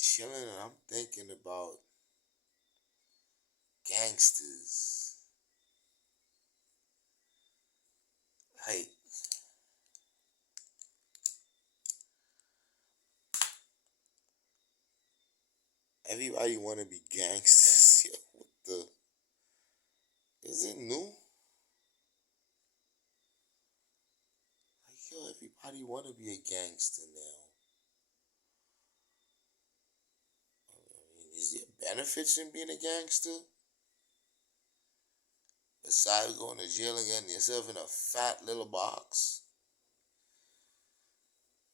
chilling and I'm thinking about gangsters. Like, everybody want to be gangsters. Yo, what the? Is it new? Like, yo, everybody want to be a gangster now. I mean, is there benefits in being a gangster? Besides going to jail and getting yourself in a fat little box?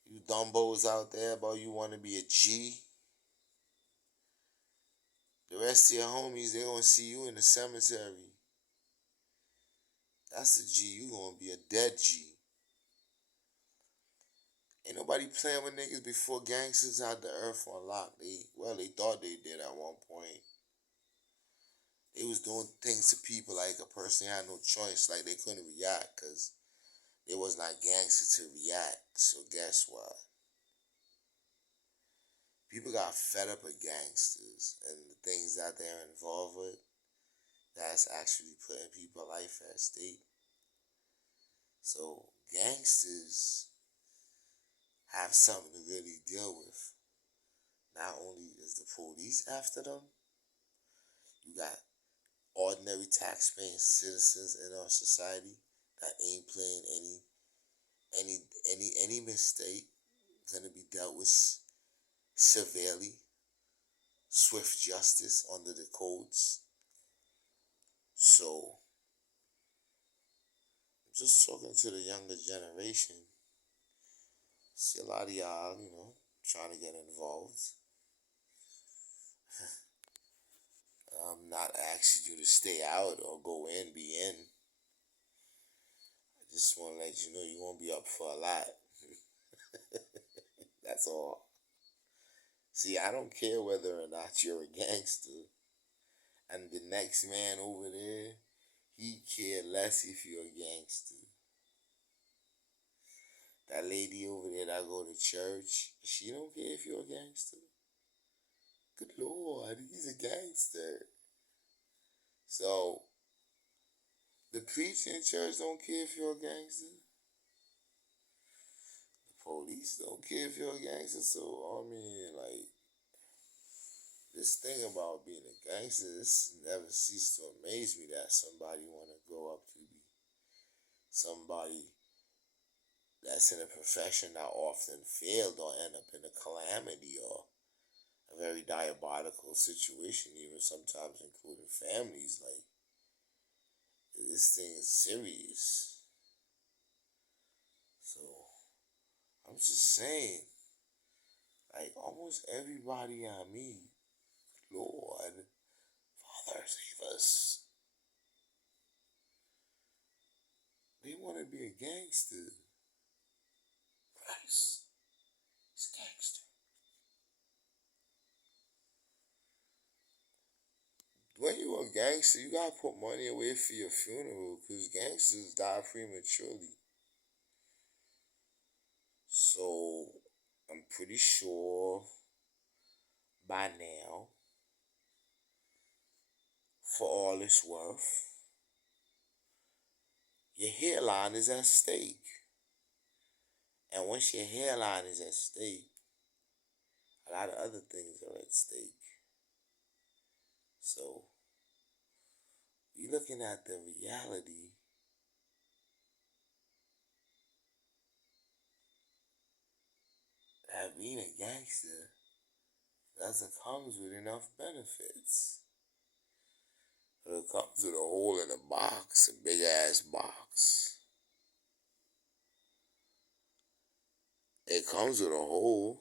You dumbos out there about you want to be a G? The rest of your homies, they gonna see you in the cemetery. That's a G. You gonna be a dead G. Ain't nobody playing with niggas before gangsters had the earth on lock. They thought they did at one point. They was doing things to people like a person had no choice, like they couldn't react because they was not gangsters to react. So guess what? People got fed up with gangsters and the things that they're involved with. That's actually putting people's life at stake. So gangsters have something to really deal with. Not only is the police after them, you got ordinary taxpaying citizens in our society that ain't playing any mistake gonna be dealt with severely, swift justice under the codes. So I'm just talking to the younger generation. See a lot of y'all, trying to get involved. I'm not asking you to stay out or go in, be in. I just want to let you know you're going to be up for a lot. That's all. See, I don't care whether or not you're a gangster. And the next man over there, he care less if you're a gangster. That lady over there that go to church, she don't care if you're a gangster. Good Lord, he's a gangster. So, the preacher in church don't care if you're a gangster. The police don't care if you're a gangster. So, I mean, like, this thing about being a gangster, this never ceased to amaze me that somebody want to grow up to be somebody that's in a profession that often failed or end up in a calamity or a very diabolical situation, even sometimes including families. Like, this thing is serious. So, I'm just saying, like, almost everybody I meet, Lord, Father, save us. They want to be a gangster. Christ, he's a gangster. When you a gangster, you gotta put money away for your funeral because gangsters die prematurely. So, I'm pretty sure by now, for all it's worth, your hairline is at stake. And once your hairline is at stake, a lot of other things are at stake. So, you're looking at the reality that being a gangster doesn't come with enough benefits. But it comes with a hole in a box, a big ass box. It comes with a hole.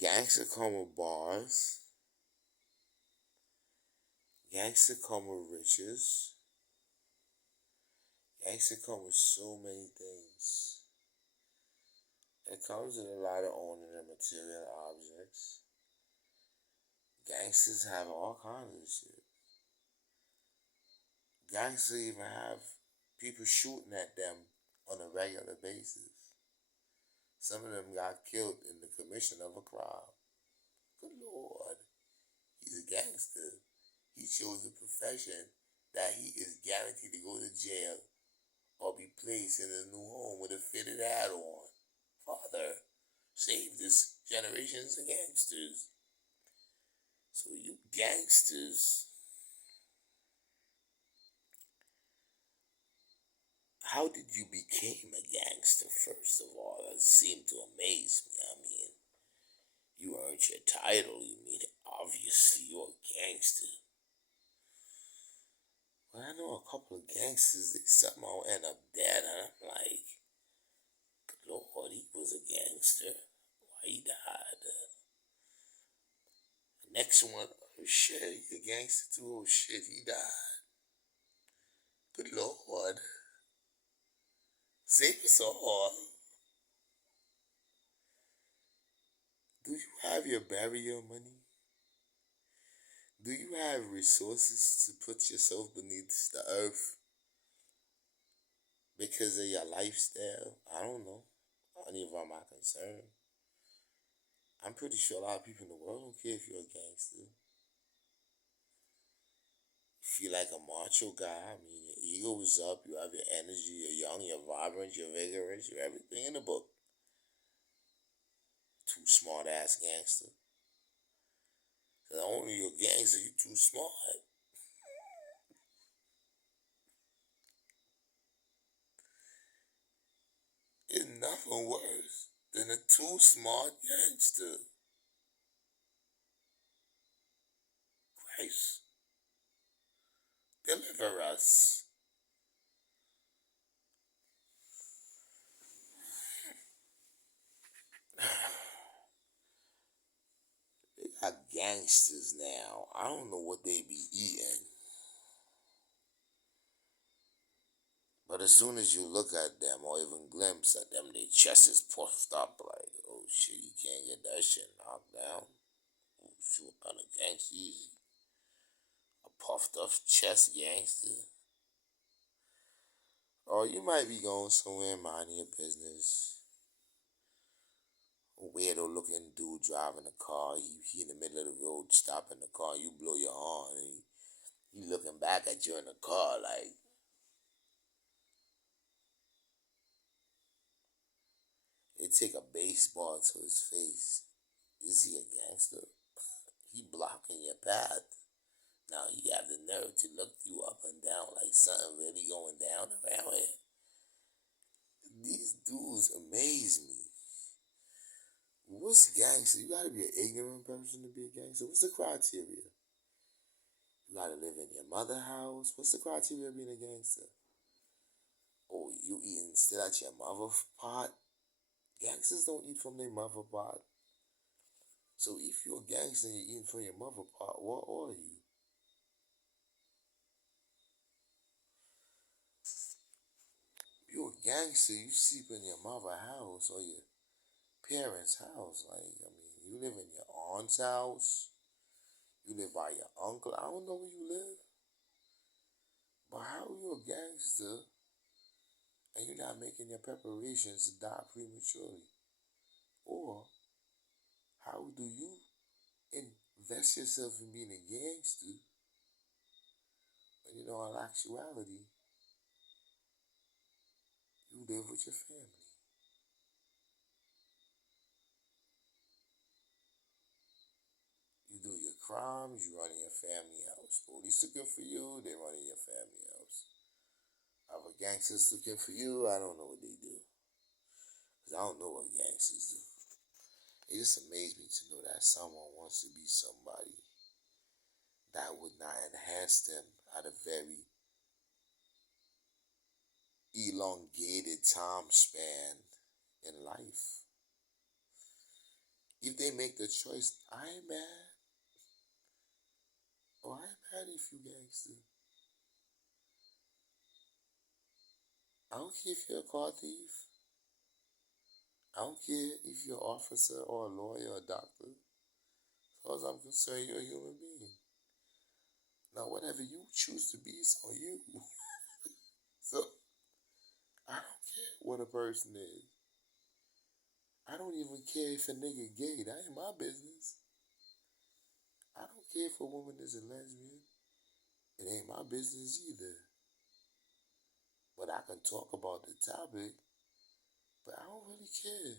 Gangster come with bars. Gangster come with riches. Gangster come with so many things. It comes with a lot of owning and material objects. Gangsters have all kinds of shit. Gangsters even have people shooting at them on a regular basis. Some of them got killed in the commission of a crime. Good Lord. He's a gangster. He chose a profession that he is guaranteed to go to jail or be placed in a new home with a fitted hat on. Father, save this generation's of gangsters. So you gangsters, how did you become a gangster, first of all? That seemed to amaze me. I mean, you earned your title. You mean, obviously you're a gangster. But I know a couple of gangsters that somehow end up dead, and I'm like, good Lord, he was a gangster. Why he died? The next one, oh shit, he a gangster too. Oh shit, he died. Good Lord. Save us all. Do you have your burial money? Do you have resources to put yourself beneath the earth because of your lifestyle? I don't know. Any of them are concerned. I'm pretty sure a lot of people in the world don't care if you're a gangster. You feel like a macho guy. I mean, your ego is up. You have your energy. You're young. You're vibrant. You're vigorous. You're everything in the book. Too smart ass gangster. Not only you're a gangster, you too smart. It's nothing worse than a too smart gangster. Christ, deliver us. They got gangsters now. I don't know what they be eating. But as soon as you look at them or even glimpse at them, their chest is puffed up like, oh shit, you can't get that shit knocked down. Oh shit, what kind of gangster is he? A puffed up chest gangster? Or you might be going somewhere minding your business. A weirdo looking dude driving a car, he in the middle of the road stopping the car, you blow your horn and he looking back at you in the car like, they take a baseball to his face. Is he a gangster? He blocking your path. Now he have the nerve to look you up and down like something really going down around here. These dudes amaze me. What's gangster? You gotta be an ignorant person to be a gangster. What's the criteria? You gotta live in your mother house. What's the criteria of being a gangster? Oh, you eating still at your mother pot? Gangsters don't eat from their mother pot. So if you're a gangster and you're eating from your mother pot, what are you? If you're a gangster, you sleep in your mother house or your parents' house. Like, I mean, you live in your aunt's house. You live by your uncle. I don't know where you live. But how are you a gangster and you're not making your preparations to die prematurely? Or how do you invest yourself in being a gangster when you know in actuality you live with your family? You do your crimes, you run in your family house. Police looking for you, they run in your family house. Other gangsters looking for you, I don't know what they do. Because I don't know what gangsters do. It just amazed me to know that someone wants to be somebody that would not enhance them at a very elongated time span in life. If they make the choice, I ain't mad. Or I ain't mad if you gangster. I don't care if you're a car thief. I don't care if you're an officer or a lawyer or a doctor. As far as I'm concerned, you're a human being. Now, whatever you choose to be is on you. So, I don't care what a person is. I don't even care if a nigga gay. That ain't my business. I don't care if a woman is a lesbian. It ain't my business either. But I can talk about the topic, but I don't really care.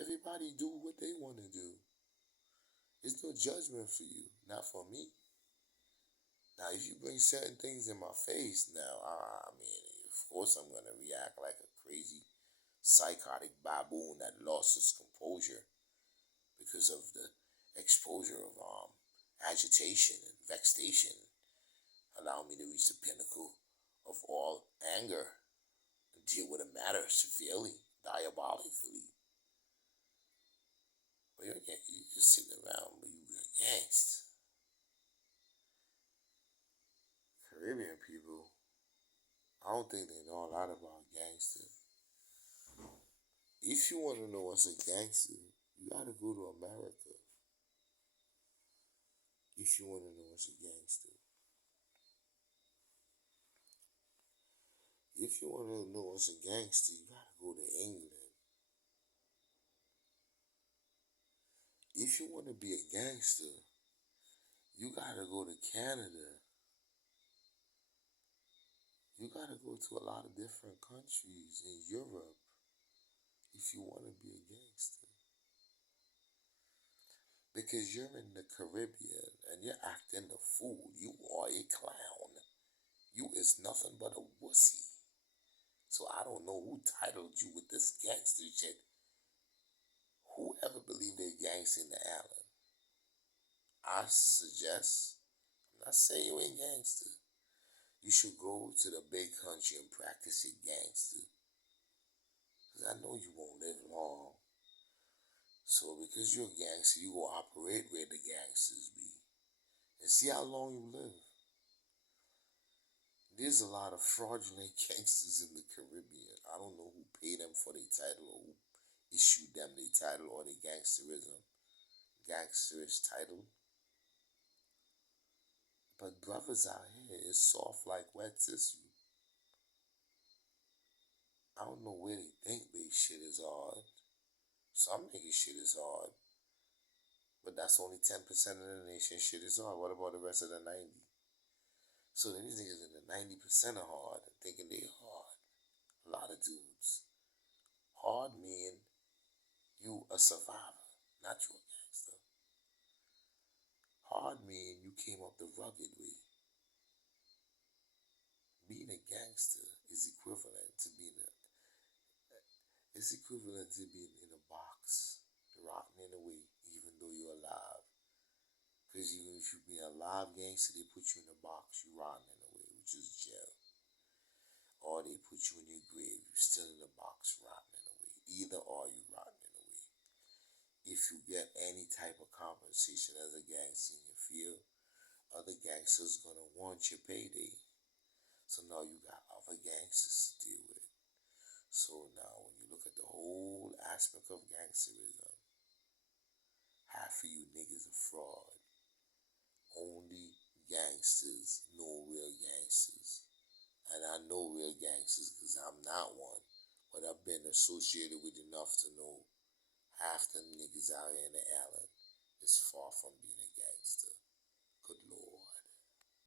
Everybody do what they want to do. There's no judgment for you, not for me. Now, if you bring certain things in my face, now, I mean, of course I'm going to react like a crazy, psychotic baboon that lost its composure because of the exposure of agitation and vexation. Allow me to reach the pinnacle of all anger and deal with a matter severely, diabolically. But you just sitting around, but you a gangster. Caribbean people, I don't think they know a lot about gangster. If you want to know what's a gangster, you gotta go to America. If you want to know what's a gangster. If you want to know what's a gangster, you gotta go to England. If you want to be a gangster, you gotta go to Canada. You gotta go to a lot of different countries in Europe if you want to be a gangster. Because you're in the Caribbean and you're acting the fool. You are a clown. You is nothing but a wussy. So I don't know who titled you with this gangster shit. Whoever believed they're gangster in the island, I suggest, I'm not saying you ain't gangster. You should go to the big country and practice your gangster. Because I know you won't live long. So because you're a gangster, you go operate where the gangsters be. And see how long you live. There's a lot of fraudulent gangsters in the Caribbean. I don't know who paid them for their title or who issued them their title or their gangsterish title. But brothers out here is soft like wet tissue. I don't know where they think they shit is hard. Some niggas shit is hard. But that's only 10% of the nation shit is hard. What about the rest of the 90? So then these niggas in the 90% are hard and thinking they hard. A lot of dudes. Hard mean you a survivor, not you a gangster. Hard mean you came up the rugged way. Being a gangster is equivalent to being in a box, rotting away, even though you're alive. Because even if you be a live gangster, they put you in a box, you rotting away, which is jail. Or they put you in your grave, you're still in the box, rotting away. Either or you rotting away. If you get any type of compensation as a gangster in your field, other gangsters gonna want your payday. So now you got other gangsters to deal with. So now when you look at the whole aspect of gangsterism, half of you niggas are fraud. Only gangsters know real gangsters. And I know real gangsters because I'm not one. But I've been associated with enough to know half them niggas out here in the island is far from being a gangster. Good Lord.